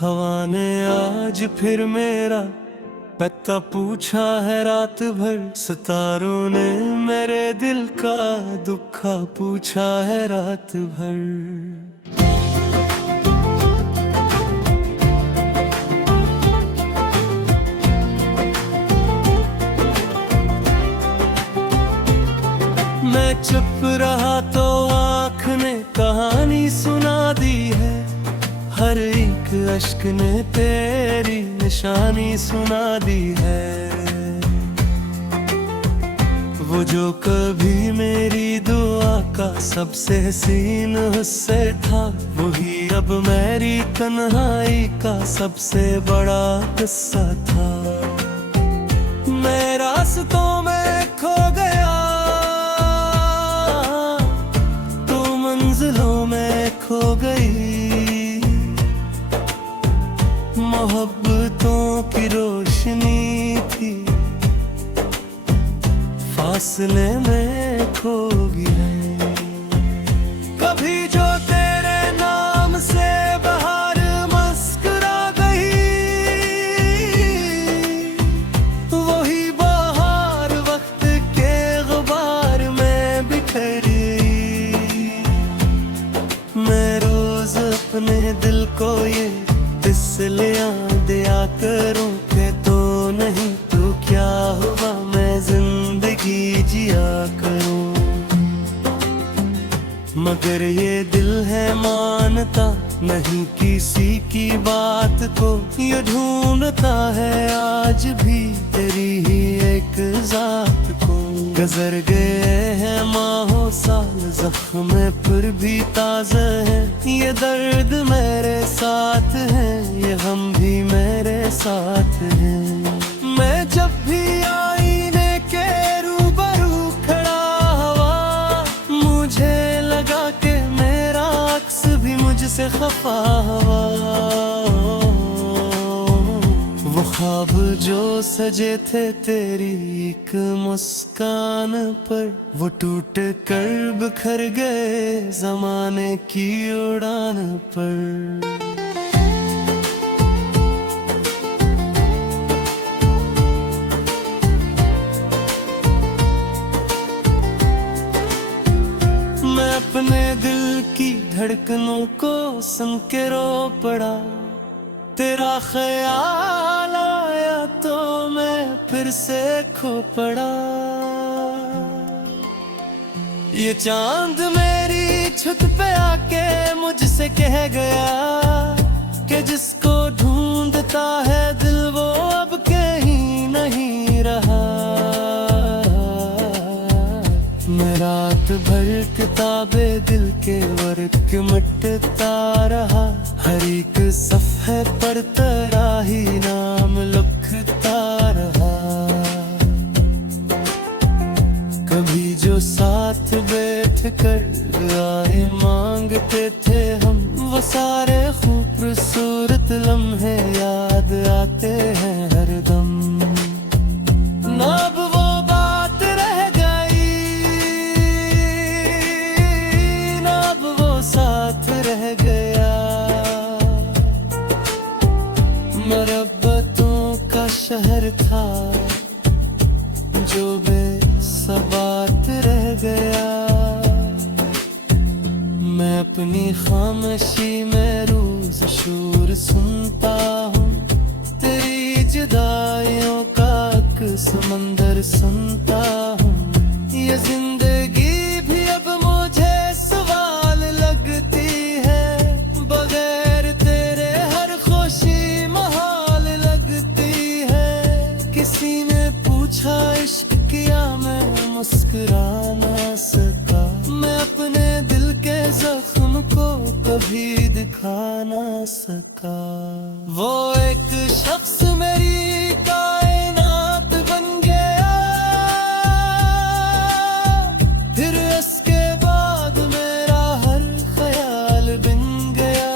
हवा ने आज फिर मेरा पता पूछा है रात भर, सितारों ने मेरे दिल का दुखा पूछा है रात भर। मैं चुप रहा तो आँख ने कहानी सुना दी है, हर एक अश्क ने तेरी निशानी सुना दी है। वो जो कभी मेरी दुआ का सबसे हसीन हिस्से था, वही अब मेरी तन्हाई का सबसे बड़ा किस्सा था। मैं रास्तों में खो गया, तो मंजिलों में खो गई। मोहब्बतों की रोशनी थी, फासले में खो गई। कभी जो तेरे नाम से बाहर मुस्कुरा गई, वही बाहर वक्त के गुबार में बिखर गई। मैं रोज अपने दिल को ये इसलिए दिया करूं कि तो नहीं तो क्या हुआ, मैं जिंदगी जिया करूं। मगर ये दिल है मानता नहीं किसी की बात को, ये ढूंढता है आज भी तेरी ही एक जात को। गुजर गए हैं माहों साल, जख्म फिर भी ताज़ा है। ये दर्द मेरे साथ है, ये हम भी मेरे साथ हैं। मैं जब भी आईने के रूबरू खड़ा हुआ, मुझे लगा कि मेरा अक्स भी मुझसे खफा हुआ। वो ख्वाब जो सजे थे तेरी एक मुस्कान पर, वो टूट कर बिखर गए जमाने की उड़ान पर। मैं अपने दिल की धड़कनों को सुन के रो पड़ा, तेरा ख्याल आया तो मैं फिर से खो पड़ा। ये चांद मेरी छत पे आके मुझसे कह गया कि जिसको ढूंढता है दिल वो अब कहीं नहीं रहा। मैं रात भर किताबे दिल के वर्क मिटता रहा, हर एक सफ़े पर तेरा ही नाम लिखता रहा। कभी जो साथ बैठ कर आए मांगते थे हम, वो सारे खूबसूरत लम्हे याद आते हैं हरदम। ना अब वो बात रह गई, ना अब वो साथ रह गया। मोहब्बतों का शहर था जो बेसबात रह गया। मैं अपनी खामोशी में रोज शोर सुनता हूँ, तेरी जुदाइयों का समंदर सुनता हूँ। ये जिंदगी भी अब मुझे सवाल लगती है, बगैर तेरे हर खुशी महाल लगती है। किसी ने पूछा इश्क किया, मैं मुस्कुरा ना सका। मैं अपने दिल के जख्म को कभी दिखा ना सका। वो एक शख्स मेरी कायनात बन गया, फिर इसके बाद मेरा हर ख्याल बिन गया।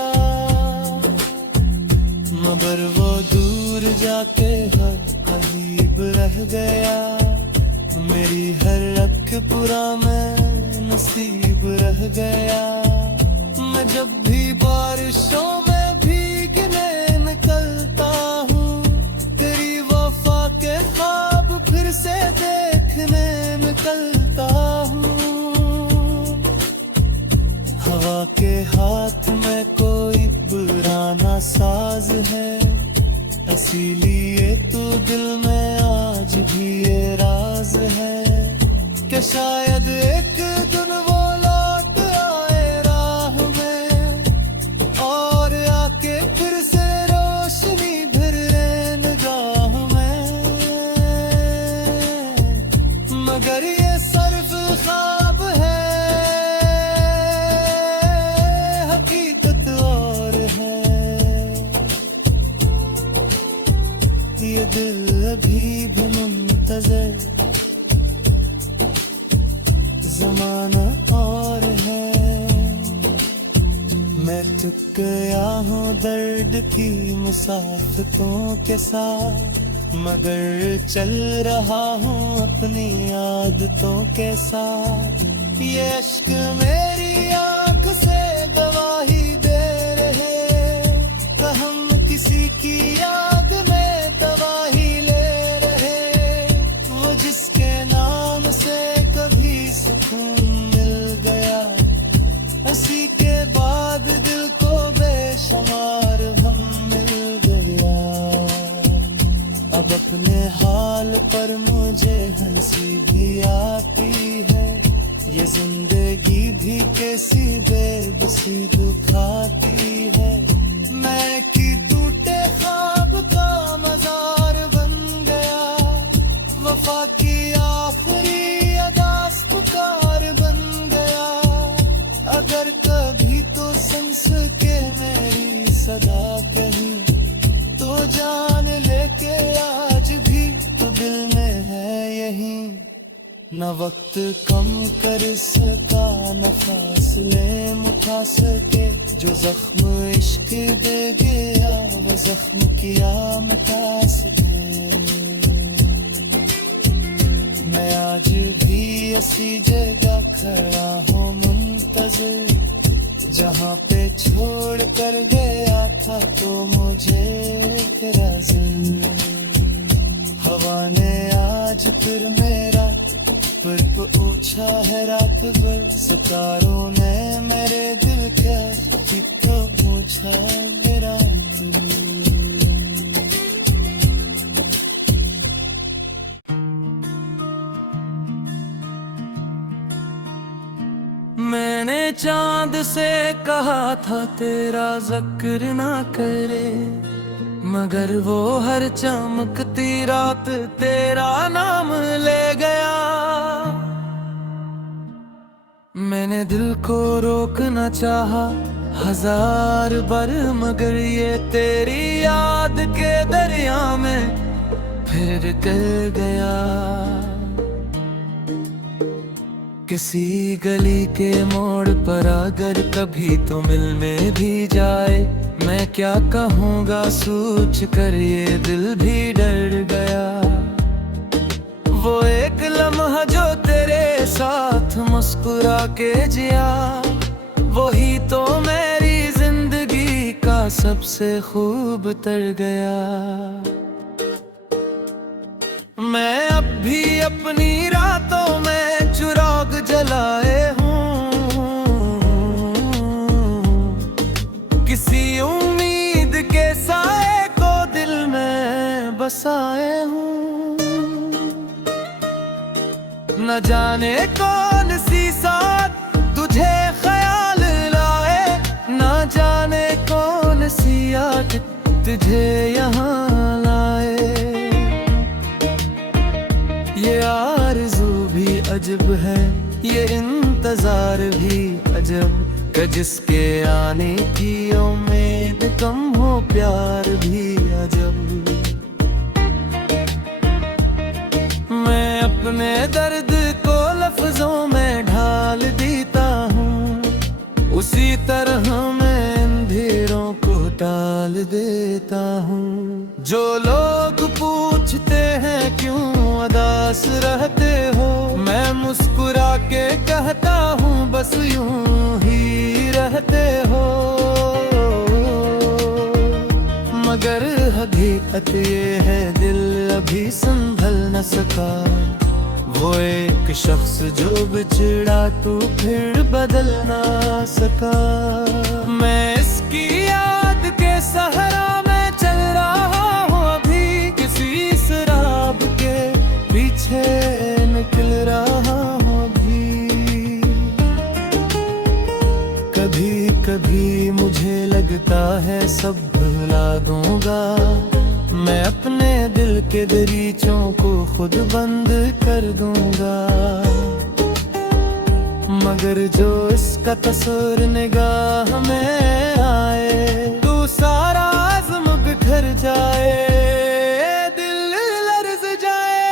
मगर वो दूर जाके हर करीब रह गया, मेरी हर रख पुरा में नसीब रह गया। मैं जब भी बारिशों में भीगने इसीलिए तो दिल में आज भी ये राज है कि शायद एक दिन वो लौट आए राह में और आके फिर से रोशनी भर निगाह में। मगर ये सिर्फ ख्वाब है, हकीकत और है। ये दिल अभी भी मुंतज़र, ज़माना और है। मैं थक गया हूँ दर्द की मुसाफतों के साथ, मगर चल रहा हूँ अपनी आदतों के साथ। ये अश्क मेरी आँख से गवाही दे रहे, हम किसी की याद में तबाही ले रहे। वो जिसके नाम से कभी सुकून मिल गया, उसी के बाद दिल को बेशुमार हम मिल गया। अब अपने हाल पर मुझे हंसी भी आती है, ये जिंदगी भी कैसी बेबसी दुखाती है। मैं कि टूटे ख्वाब का मजार बन गया, वफा की आखिरी अदास पुकार बन गया। अगर कभी तो सुन सके मेरी सदा कहीं, तो जान लेके आज भी तो दिल में है यही। न वक्त कम कर सका, न फासले मिटा सके, जो जख्म इश्क दे गया वो जख्म किया मिटा सके। मैं आज भी ऐसी जगह खड़ा हूँ मुंतज़िर, जहाँ पे छोड़ कर गया था तो मुझे तेरा जिक्र। हवा ने आज फिर मेरा पर तो पूछा है रात भर, सितारों ने मेरे दिल का तो पूछा मेरा दिल। मैंने चांद से कहा था तेरा जिक्र ना करे, मगर वो हर चमकती रात तेरा नाम ले गया। मैंने दिल को रोकना चाहा हजार बार, मगर ये तेरी याद के दरिया में फिर कर गया। किसी गली के मोड़ पर अगर कभी तो मिल में भी जाए, मैं क्या कहूँगा सोच कर ये दिल भी डर गया। वो एक लम्हा जो तेरे साथ मुस्कुरा के जिया, वही तो मेरी जिंदगी का सबसे खूब तर गया। मैं अब भी अपनी रातों में चिराग जलाए हूँ, किसी उम्मीद के साए को दिल में बसाए हूँ। न जाने कौन सी साथ तुझे ख्याल लाए, न जाने कौन सी याद तुझे यहाँ लाए। ये आरज़ू भी अजब है, ये इंतजार भी अजब, कि जिसके आने की उम्मीद कम हो प्यार भी अजब। मैं अपने दर्द को लफ्जों में ढाल देता हूँ, उसी तरह मैं अंधेरों को टाल देता हूँ। जो लोग पूछते हैं क्यों उदास रहते हो, मैं मुस्कुरा के कहता हूँ बस यूं ही रहते हो। मगर हकीकत ये है दिल अभी संभल न सका, वो एक शख्स जो बिछड़ा तो फिर बदल ना सका। मैं इसकी याद के सहारा में चल रहा हूँ अभी, के दरीचों को खुद बंद कर दूंगा, मगर जो इसका तस्वीर निगाह में आए तो सारा आज़म बिखर जाए, दिल लर्ज़ जाए।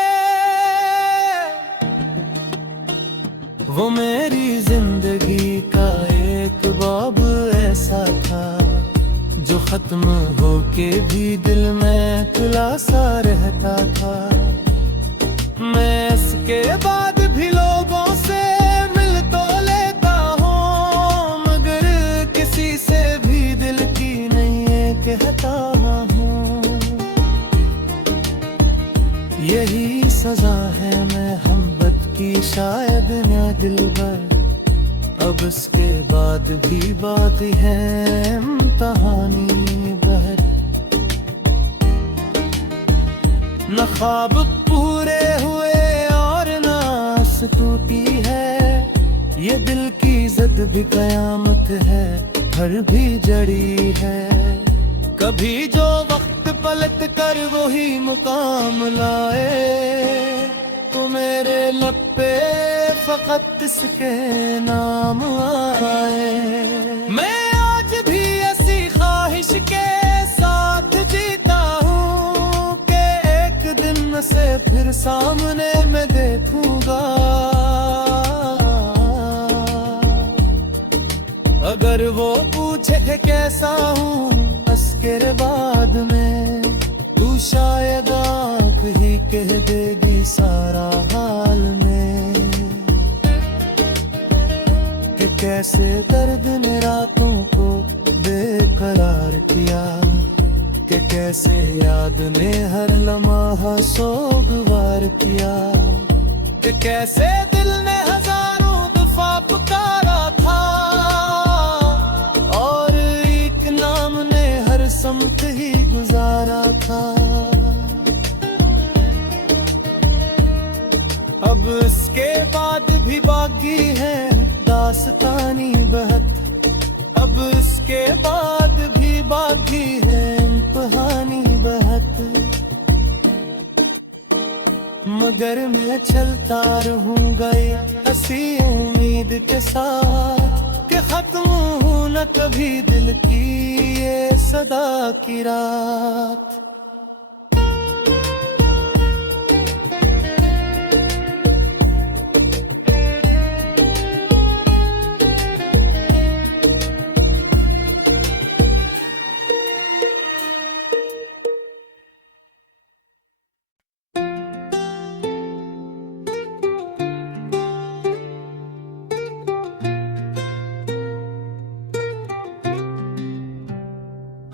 वो मेरी जिंदगी का एक बाब ऐसा था जो खत्म होके भी दिल में खुला सा रहता था। मैं इसके बाद भी लोगों से मिल तो लेता हूँ, मगर किसी से भी दिल की नहीं कहता हूँ। यही सजा है मोहब्बत की शायद न दिलबर, अब इसके बाद भी बात है इम्तिहानी बहर। न ख्वाब पूरे हुए और न आस टूटी है, ये दिल की जिद भी कयामत है, हर भी जड़ी है। कभी जो वक्त पलट कर वही मुकाम लाए, तो मेरे लब पे फकत इसके नाम आए। मैं आज भी ऐसी ख्वाहिश के साथ जीता हूँ कि एक दिन से फिर सामने मैं देखूंगा। अगर वो पूछे कैसा हूँ इसके बाद में, तू शायद आँख ही कह देगी सारा हाल में, कि कैसे दर्द ने रातों को बेकरार किया, कि कैसे याद ने हर लम्हा सोगवार किया, कि कैसे दिल ने हजारों दफा पुकारा था और एक नाम ने हर समत ही गुजारा था। अब इसके बाद भी बाकी है दास्तानी बहत, अब इसके बाद भी बाकी है इम्तिहानी बहत, मगर मैं चलता रहूंगा हंसी उम्मीद के साथ, कि खत्म हो न कभी दिल की ये सदा की रात।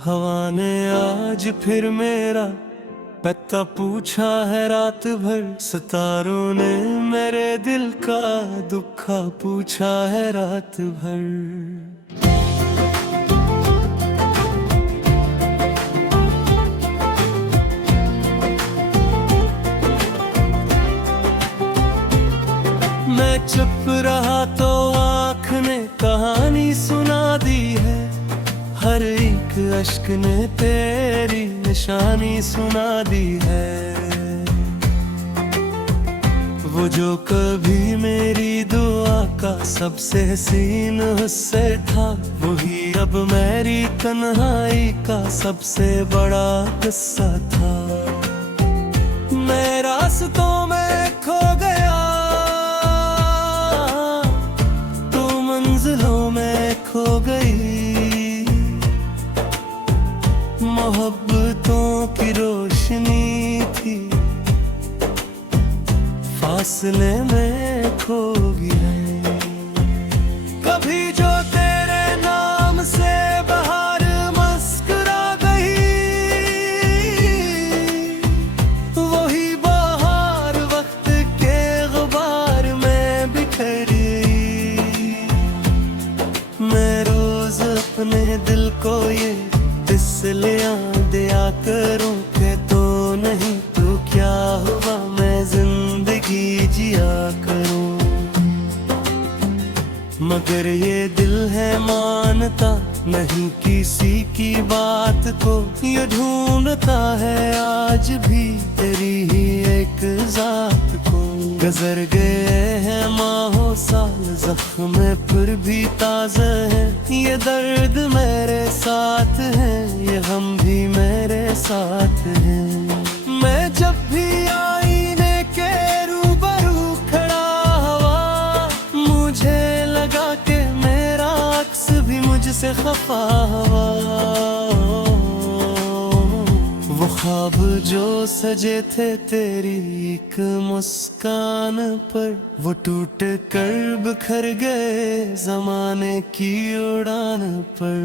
हवा ने आज फिर मेरा पता पूछा है रात भर, सितारों ने मेरे दिल का दुखा पूछा है रात भर। मैं चुप रहा तो आँख ने कहानी सुना दी है, हर एक अश्क ने तेरी निशानी सुना दी है। वो जो कभी मेरी दुआ का सबसे हसीन हिस्सा था, वही अब मेरी तन्हाई का सबसे बड़ा किस्सा था। मैं रास्तों में खो गया, तू मंजिलों में खो गई, मोहब्बतों की रोशनी थी फासले में खो गई। कभी जो तेरे नाम से बहार मुस्कुरा गई, वही बहार वक्त के गुबार में बिखर गई। मैं रोज अपने दिल को ये इसलिए दिया करूं कि तो नहीं तो क्या हुआ, मैं जिंदगी जिया करूं। मगर ये दिल है मानता नहीं किसी की बात को ये ढूंढता है आज भी तेरी ही एक जात को। गुजर गए हैं माहों साल जख्म में फिर भी ताज़ा है, ये दर्द मेरे साथ है, ये हम भी मेरे साथ हैं। मैं जब भी आईने के रूबरू खड़ा हुआ, मुझे लगा कि मेरा अक्स भी मुझसे खफा हुआ। वो ख्वाब जो सजे थे तेरी एक मुस्कान पर, वो टूट कर बिखर गए जमाने की उड़ान पर।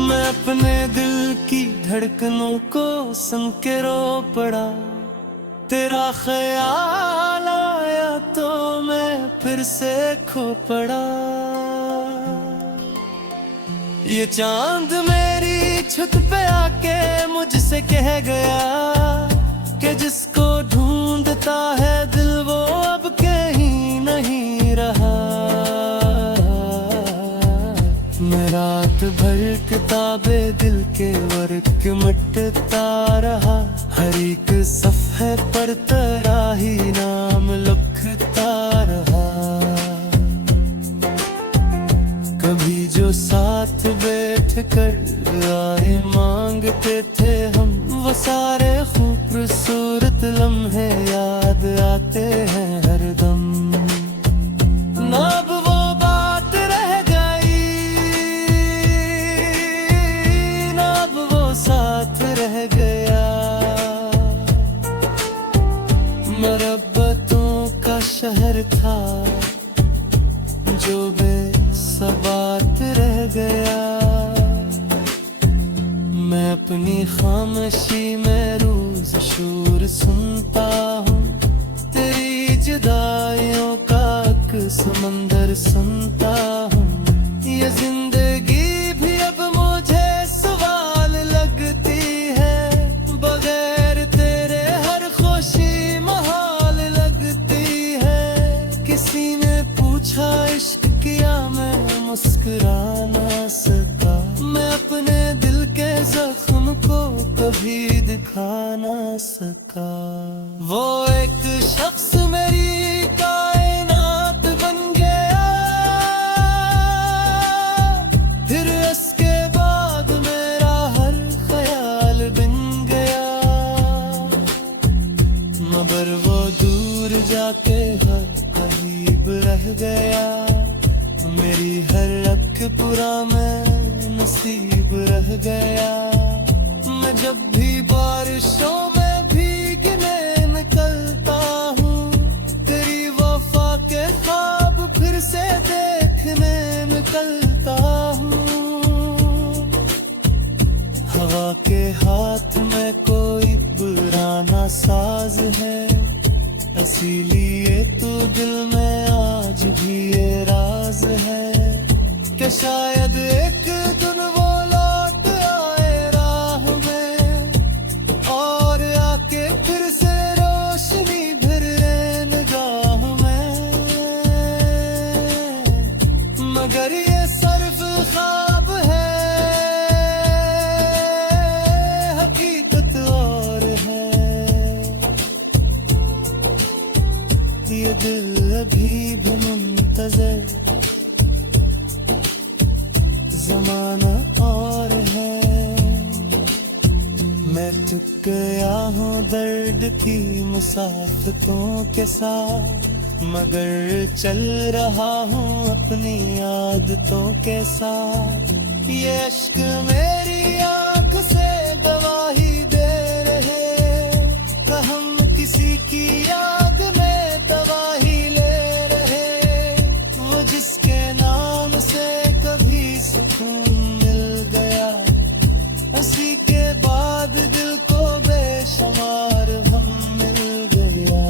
मैं अपने दिल की धड़कनों को सुन के रो पड़ा, तेरा ख्याल आया तो मैं फिर से खो पड़ा। ये चांद मेरी छत पे आके मुझसे कह गया कि जिसको ढूंढता है दिल वो अब कहीं नहीं रहा। मैं रात भर किताबे दिल के वर्क मिटता रहा, हर एक सफ़े पर तेरा ही नाम लिखता रहा। कभी जो साथ बैठ कर आए मांगते थे हम, वो सारे खूबसूरत लम्हे याद आते हैं हरदम। ना अब वो बात रह गई, ना अब वो साथ रह गया। मोहब्बतों का शहर था जो बेसबात रह गया। मैं अपनी खामोशी में रोज शोर सुनता हूँ, तेरी जुदाइयों का समंदर सुनता हूँ। ये जिंदगी भी अब मुझे सवाल लगती है, बगैर तेरे हर खुशी महाल लगती है। किसी ने पूछा इश्क किया, मैं मुस्कुरा ना सका। मैं अपने दिल के जख्म को कभी दिखा ना सका। वो एक शख्स मेरी कायनात बन गया, फिर इसके बाद मेरा हर ख्याल बिन गया। मगर वो दूर जाके हर करीब रह गया, मेरी हर रख पूरा में नसीब रह गया। मैं जब भी बारिशों में भीगने निकलता हूँ, तेरी वफा के ख्वाब फिर से देखने निकलता हूँ। हवा के हाथ में कोई पुराना साज है, इसीलिए तो दिल में आज भी ये राज है कि शायद एक दिन वो लौट आए राह में, और आके फिर से रोशनी भर निगाह में। मगर ये सिर्फ ख्वाब है, हकीकत और है। ये दिल अभी भी मुंतज़र, ज़माना और है। मैं थक गया हूँ दर्द की मुसाफतों के साथ, मगर चल रहा हूँ अपनी आदतों के साथ। ये इश्क मेरी आँख से गवाही दे रहे, कि हम किसी की याद में तबाही ले रहे। वो जिसके नाम से कभी सुकून मिल गया, उसी के बाद दिल को बेशुमार हम मिल गया।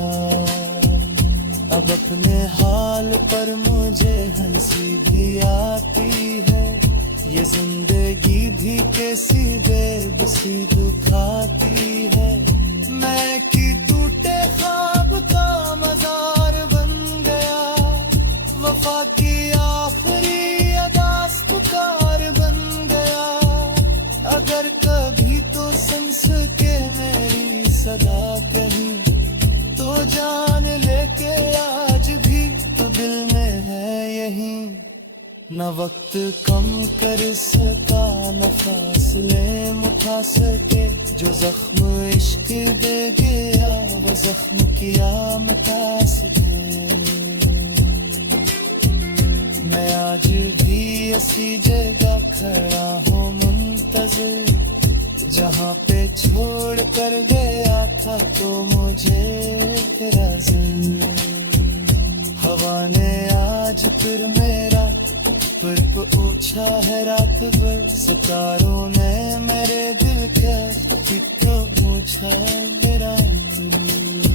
अब अपने हाल पर मुझे हंसी भी आती है, ये जिंदगी भी कैसी बेबसी दुखाती है। मैं न वक्त कम कर सका न फासले उठा सके, जो जख्म इश्क दे गया वो जख्म किया मिटा सके। मैं आज भी ऐसी जगह खड़ा हूँ मुंतज़िर, जहाँ पे छोड़ कर गया था तो मुझे तेरा जिक्र। हवा ने आज फिर मेरा पर पूछा है रात भर, सितारों ने मेरे दिल का भी तो पूछा मेरा दिल।